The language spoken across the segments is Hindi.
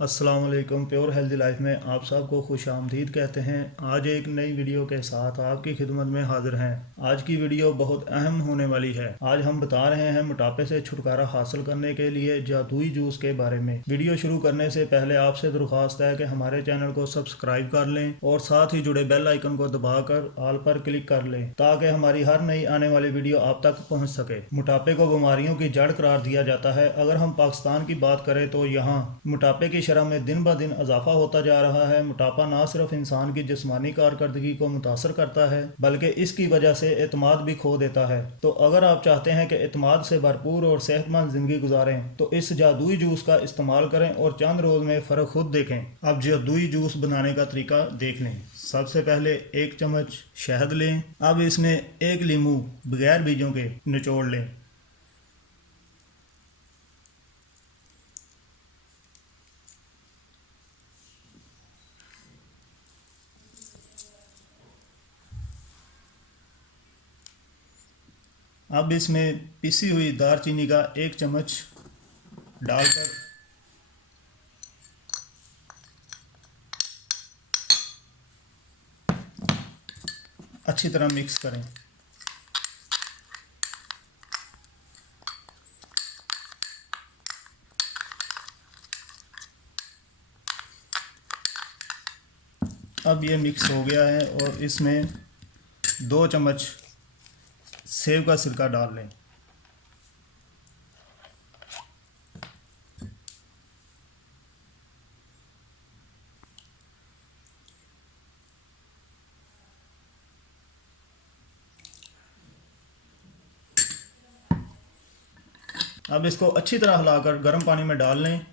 अस्सलाम वालेकुम। प्योर हेल्दी लाइफ में आप सबको खुश आमदीद कहते हैं। आज एक नई वीडियो के साथ आपकी खिदमत में हाजिर हैं। आज की वीडियो बहुत अहम होने वाली है। आज हम बता रहे हैं मोटापे से छुटकारा हासिल करने के लिए जादुई जूस के बारे में। वीडियो शुरू करने से पहले आपसे दरख्वास्त है कि हमारे चैनल को सब्सक्राइब कर लें और साथ ही जुड़े बेल आइकन को दबाकर ऑल पर क्लिक कर लें ताकि हमारी हर नई आने वाली वीडियो आप तक पहुँच सके। मोटापे को बीमारियों की जड़ करार दिया जाता है। अगर हम पाकिस्तान की बात करें तो यहाँ मोटापे की शरह में दिन ब दिन इजाफा होता जा रहा है। मोटापा ना सिर्फ इंसान की जिस्मानी कारकर्दगी को मुतासर करता है बल्कि इसकी वजह से एतमाद भी खो देता है। तो अगर आप चाहते हैं कि एतमाद से भरपूर और सेहतमंद जिंदगी गुजारें तो इस जादुई जूस का इस्तेमाल करें और चंद रोज में फ़र्क खुद देखें। अब जादुई जूस बनाने का तरीका देख लें। सबसे पहले एक चम्मच शहद लें। अब इसमें एक लीमू बगैर बीजों के निचोड़ लें। अब इसमें पिसी हुई दालचीनी का एक चम्मच डालकर अच्छी तरह मिक्स करें। अब ये मिक्स हो गया है और इसमें 2 चम्मच सेब का सिरका डाल लें। अब इसको अच्छी तरह हिलाकर गर्म पानी में डाल लें।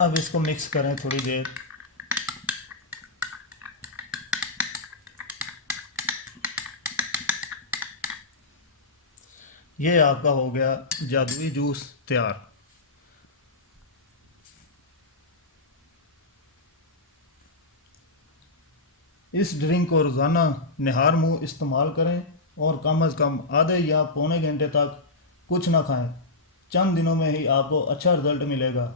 अब इसको मिक्स करें थोड़ी देर। ये आपका हो गया जादुई जूस तैयार। इस ड्रिंक को रोज़ाना निहार मुँह इस्तेमाल करें और कम अज़ कम आधे या पौने घंटे तक कुछ ना खाएं। चंद दिनों में ही आपको अच्छा रिज़ल्ट मिलेगा।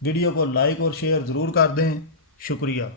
वीडियो को लाइक और शेयर ज़रूर कर दें। शुक्रिया।